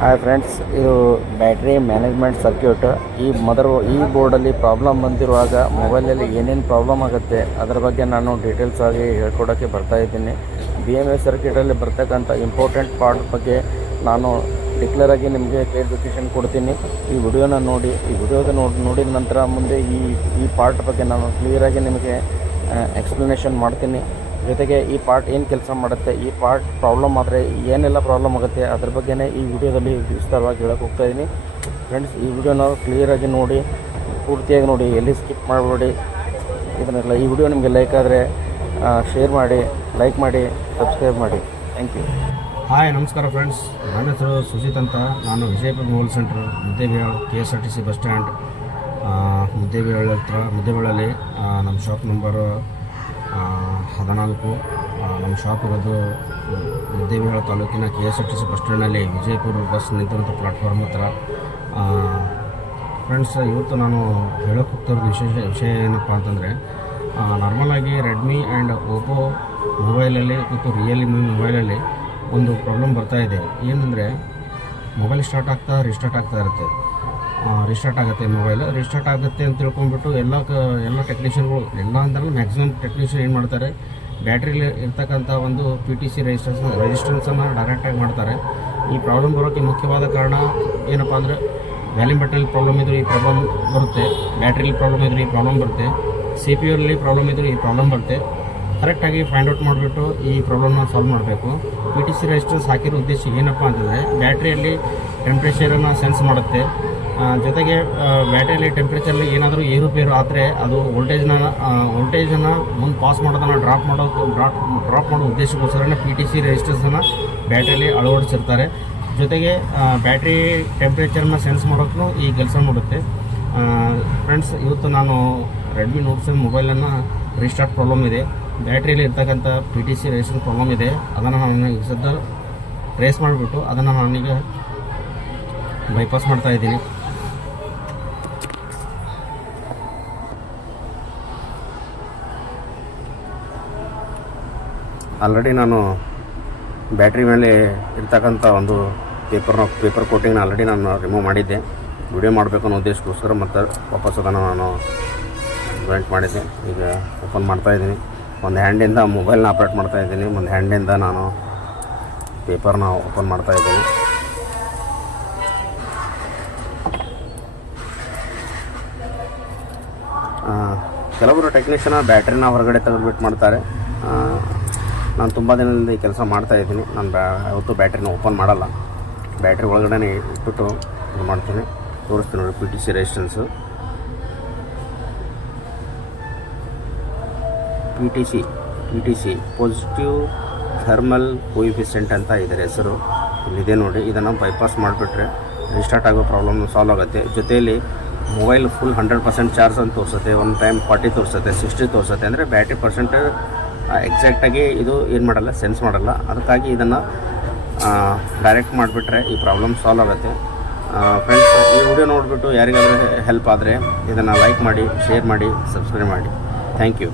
Hi friends, ಇದು battery management circuit. ಈ ಬೋರ್ಡಲ್ಲಿ problem ಬಂದಿರುವಾಗ ಮೊಬೈಲಲ್ಲಿ ಏನೇನು ಪ್ರಾಬ್ಲಮ್ ಆಗುತ್ತೆ ಅದರ ಬಗ್ಗೆ ನಾನು ಡೀಟೇಲ್ಸ್ ಆಗಿ ಹೇಳ್ಕೊಡೋಕ್ಕೆ ಬರ್ತಾಯಿದ್ದೀನಿ. BMS ಸರ್ಕ್ಯೂಟಲ್ಲಿ ಬರ್ತಕ್ಕಂಥ ಇಂಪಾರ್ಟೆಂಟ್ ಪಾರ್ಟ್ ಬಗ್ಗೆ ನಾನು ಡಿಕ್ಲೇರ್ ಆಗಿ ನಿಮಗೆ ಕ್ಲಿಯರಿಫಿಕೇಷನ್ ಕೊಡ್ತೀನಿ. ಈ ವಿಡಿಯೋನ ನೋಡಿ, ಈ ವಿಡಿಯೋದ ನೋಡಿದ ನಂತರ ಮುಂದೆ ಈ ಪಾರ್ಟ್ ಬಗ್ಗೆ ನಾನು ಕ್ಲಿಯರಾಗಿ ನಿಮಗೆ ಎಕ್ಸ್ಪ್ಲನೇಷನ್ ಮಾಡ್ತೀನಿ. ಜೊತೆಗೆ ಈ ಪಾರ್ಟ್ ಏನು ಕೆಲಸ ಮಾಡುತ್ತೆ, ಈ ಪಾರ್ಟ್ ಪ್ರಾಬ್ಲಮ್ ಆದರೆ ಏನೆಲ್ಲ ಪ್ರಾಬ್ಲಮ್ ಆಗುತ್ತೆ ಅದ್ರ ಬಗ್ಗೆನೇ ಈ ವಿಡಿಯೋದಲ್ಲಿ ವಿಸ್ತಾರವಾಗಿ ಹೇಳಕ್ಕೆ ಹೋಗ್ತಾಯಿದ್ದೀನಿ. ಫ್ರೆಂಡ್ಸ್, ಈ ವಿಡಿಯೋನ ಕ್ಲಿಯರಾಗಿ ನೋಡಿ, ಪೂರ್ತಿಯಾಗಿ ನೋಡಿ, ಎಲ್ಲಿ ಸ್ಕಿಪ್ ಮಾಡಬೇಡಿ. ಇದನ್ನೆಲ್ಲ ಈ ವಿಡಿಯೋ ನಿಮಗೆ ಲೈಕ್ ಆದರೆ ಶೇರ್ ಮಾಡಿ, ಲೈಕ್ ಮಾಡಿ, ಸಬ್ಸ್ಕ್ರೈಬ್ ಮಾಡಿ. Thank you. ಹಾಯ್, ನಮಸ್ಕಾರ ಫ್ರೆಂಡ್ಸ್. ನನ್ನ ಹೆಸರು ಸುಜಿತ್ ಅಂತ. ನಾನು Vijayapura mobile centre, Muddebihal, KSRTC bus stand, ಮುದ್ದೇಬಿಹಾಳಲ್ಲಿ ನಮ್ಮ ಶಾಪ್ ನಂಬರು 14. ನಮ್ಮ ಶಾಪ್ ಇರೋದು ಮುದ್ದೇಬಿಹಾಳ ತಾಲೂಕಿನ KSRTC ಬಸ್ ಸ್ಟ್ಯಾಂಡ್ನಲ್ಲಿ ವಿಜಯಪುರ ಬಸ್ ನಿಂತಿರುವಂಥ ಪ್ಲಾಟ್ಫಾರ್ಮ್ ಹತ್ರ. ಫ್ರೆಂಡ್ಸ್, ಇವತ್ತು ನಾನು ಹೇಳೋಕ್ಕೆ ಹೋಗ್ತಿರೋದು ವಿಷಯ ಏನಪ್ಪ ಅಂತಂದರೆ, ನಾರ್ಮಲಾಗಿ ರೆಡ್ಮಿ ಆ್ಯಂಡ್ ಓಪೋ ಮೊಬೈಲಲ್ಲಿ ಮತ್ತು ರಿಯಲ್ಮಿ ಮೊಬೈಲಲ್ಲಿ ಒಂದು ಪ್ರಾಬ್ಲಮ್ ಬರ್ತಾಯಿದೆ. ಏನಂದರೆ, ಮೊಬೈಲ್ ಸ್ಟಾರ್ಟ್ ಆಗ್ತಾ ರಿಸ್ಟಾರ್ಟ್ ಆಗ್ತಾ ಇರುತ್ತೆ. ರಿಸ್ಟಾರ್ಟ್ ಆಗುತ್ತೆ, ಮೊಬೈಲ್ ರಿಸ್ಟಾರ್ಟ್ ಆಗುತ್ತೆ ಅಂತ ತಿಳ್ಕೊಂಡ್ಬಿಟ್ಟು ಎಲ್ಲ ಟೆಕ್ನಿಷಿಯನ್ಗಳು, ಎಲ್ಲ ಅಂದರೆ ಮ್ಯಾಕ್ಸಿಮಮ್ ಟೆಕ್ನಿಷಿಯನ್ ಏನು ಮಾಡ್ತಾರೆ, ಬ್ಯಾಟ್ರಿಲಿ ಇರ್ತಕ್ಕಂಥ ಒಂದು PTC ರೆಸಿಸ್ಟೆನ್ಸನ್ನು ಡೈರೆಕ್ಟಾಗಿ ಮಾಡ್ತಾರೆ. ಈ ಪ್ರಾಬ್ಲಮ್ ಬರೋಕ್ಕೆ ಮುಖ್ಯವಾದ ಕಾರಣ ಏನಪ್ಪ ಅಂದರೆ, ವ್ಯಾಲ್ಯೂಮ್ ಬ್ಯಾಟ್ರಿಲಿ ಪ್ರಾಬ್ಲಮ್ ಇದ್ದರೆ ಈ ಪ್ರಾಬ್ಲಮ್ ಬರುತ್ತೆ, ಬ್ಯಾಟ್ರಿಲಿ ಪ್ರಾಬ್ಲಮ್ ಇದ್ದರೆ ಈ ಪ್ರಾಬ್ಲಮ್ ಬರುತ್ತೆ, CPU ಪ್ರಾಬ್ಲಮ್ ಇದ್ದರೆ ಈ ಪ್ರಾಬ್ಲಮ್ ಬರುತ್ತೆ. ಕರೆಕ್ಟಾಗಿ ಫೈಂಡ್ ಔಟ್ ಮಾಡಿಬಿಟ್ಟು ಈ ಪ್ರಾಬ್ಲಮ್ನ ಸಾಲ್ವ್ ಮಾಡಬೇಕು. PTC ರೆಸಿಸ್ಟೆನ್ಸ್ ಹಾಕಿರೋ ಉದ್ದೇಶ ಏನಪ್ಪ ಅಂತಂದರೆ, ಬ್ಯಾಟ್ರಿಯಲ್ಲಿ ಟೆಂಪ್ರೇಚರನ್ನು ಸೆನ್ಸ್ ಮಾಡುತ್ತೆ. ಜೊತೆಗೆ ಬ್ಯಾಟ್ರಿಯಲ್ಲಿ ಟೆಂಪ್ರೇಚರಲ್ಲಿ ಏನಾದರೂ ಏರುಪೇರು ಆದರೆ ಅದು ವೋಲ್ಟೇಜನ್ನು ಮುಂದೆ ಪಾಸ್ ಮಾಡೋದನ್ನು ಡ್ರಾಪ್ ಮಾಡೋ ಉದ್ದೇಶಕ್ಕೋಸ್ಕರ PTC ರೆಸಿಸ್ಟೆನ್ಸನ್ನು ಬ್ಯಾಟ್ರಿಯಲ್ಲಿ ಅಳವಡಿಸಿರ್ತಾರೆ. ಜೊತೆಗೆ ಬ್ಯಾಟ್ರಿ ಟೆಂಪ್ರೇಚರ್ನ ಸೆನ್ಸ್ ಮಾಡೋಕ್ಕೂ ಈ ಕೆಲಸ ಮಾಡುತ್ತೆ. ಫ್ರೆಂಡ್ಸ್, ಇವತ್ತು ನಾನು ರೆಡ್ಮಿ ನೋಟ್ 7 ಮೊಬೈಲನ್ನು ರೀಸ್ಟಾರ್ಟ್ ಪ್ರಾಬ್ಲಮ್ ಇದೆ, ಬ್ಯಾಟ್ರಿಯಲ್ಲಿ ಇರ್ತಕ್ಕಂಥ PTC ರೆಸಿಸ್ಟೆನ್ಸ್ ಪ್ರಾಬ್ಲಮ್ ಇದೆ. ಅದನ್ನು ನಾನು ಈಗ ಸದ್ಯ ಟ್ರೇಸ್ ಮಾಡಿಬಿಟ್ಟು ಅದನ್ನು ನಾನೀಗ ಬೈಪಾಸ್ ಮಾಡ್ತಾಯಿದ್ದೀನಿ. ಆಲ್ರೆಡಿ ನಾನು ಬ್ಯಾಟ್ರಿ ಮೇಲೆ ಇರ್ತಕ್ಕಂಥ ಒಂದು ಪೇಪರ್ ಕೋಟಿಂಗ್ನ ಆಲ್ರೆಡಿ ನಾನು ರಿಮೂವ್ ಮಾಡಿದ್ದೆ. ವಿಡಿಯೋ ಮಾಡಬೇಕು ಅನ್ನೋ ಉದ್ದೇಶಕ್ಕೋಸ್ಕರ ಮತ್ತು ವಾಪಸ್ ಅದನ್ನು ನಾನು ಜಾಯಿಂಟ್ ಮಾಡಿದ್ದೆ. ಈಗ ಓಪನ್ ಮಾಡ್ತಾಯಿದ್ದೀನಿ. ಒಂದು ಹ್ಯಾಂಡಿಂದ ಮೊಬೈಲ್ನ ಆಪ್ರೇಟ್ ಮಾಡ್ತಾಯಿದ್ದೀನಿ, ಒಂದು ಹ್ಯಾಂಡಿಂದ ನಾನು ಪೇಪರ್ನ ಓಪನ್ ಮಾಡ್ತಾಯಿದ್ದೀನಿ. ಕೆಲವರು ಟೆಕ್ನಿಷಿಯನ್ ಬ್ಯಾಟ್ರಿನ ಹೊರಗಡೆ ತೆಗೆದುಬಿಟ್ಟು ಮಾಡ್ತಾರೆ. ನಾನು ತುಂಬ ದಿನದಿಂದ ಈ ಕೆಲಸ ಮಾಡ್ತಾಯಿದ್ದೀನಿ. ನಾನು ಯಾವತ್ತೂ ಬ್ಯಾಟ್ರಿನ ಓಪನ್ ಮಾಡಲ್ಲ, ಬ್ಯಾಟ್ರಿ ಒಳಗಡೆ ಇಟ್ಬಿಟ್ಟು ಇದು ಮಾಡ್ತೀನಿ. ತೋರಿಸ್ತೀನಿ ನೋಡಿ, PTC resistance, PTC positive thermal coefficient ಅಂತ ಇದರ ಹೆಸರು. ಇಲ್ಲಿದೆ ನೋಡಿ. ಇದನ್ನು ಬೈಪಾಸ್ ಮಾಡಿಬಿಟ್ರೆ ರಿಸ್ಟಾರ್ಟ್ ಆಗೋ ಪ್ರಾಬ್ಲಮ್ ಸಾಲ್ವ್ ಆಗುತ್ತೆ. ಜೊತೆಯಲ್ಲಿ ಮೊಬೈಲ್ ಫುಲ್ 100% ಚಾರ್ಜ್ ಅಂತ ತೋರಿಸುತ್ತೆ. ಒಂದು ಟೈಮ್ 40 ತೋರಿಸುತ್ತೆ, 60 ತೋರಿಸುತ್ತೆ. ಅಂದರೆ ಬ್ಯಾಟ್ರಿ ಪರ್ಸೆಂಟೇಜ್ ಎಕ್ಸಾಕ್ಟಾಗಿ ಇದು ಏನು ಮಾಡಲ್ಲ, ಸೆನ್ಸ್ ಮಾಡಲ್ಲ. ಅದಕ್ಕಾಗಿ ಇದನ್ನು ಡೈರೆಕ್ಟ್ ಮಾಡಿಬಿಟ್ರೆ ಈ ಪ್ರಾಬ್ಲಮ್ ಸಾಲ್ವ್ ಆಗುತ್ತೆ. ಫ್ರೆಂಡ್ಸ್, ಈ ವಿಡಿಯೋ ನೋಡಿಬಿಟ್ಟು ಯಾರಿಗಾದ್ರೂ ಹೆಲ್ಪ್ ಆದರೆ ಇದನ್ನು ಲೈಕ್ ಮಾಡಿ, ಶೇರ್ ಮಾಡಿ, ಸಬ್ಸ್ಕ್ರೈಬ್ ಮಾಡಿ. Thank you.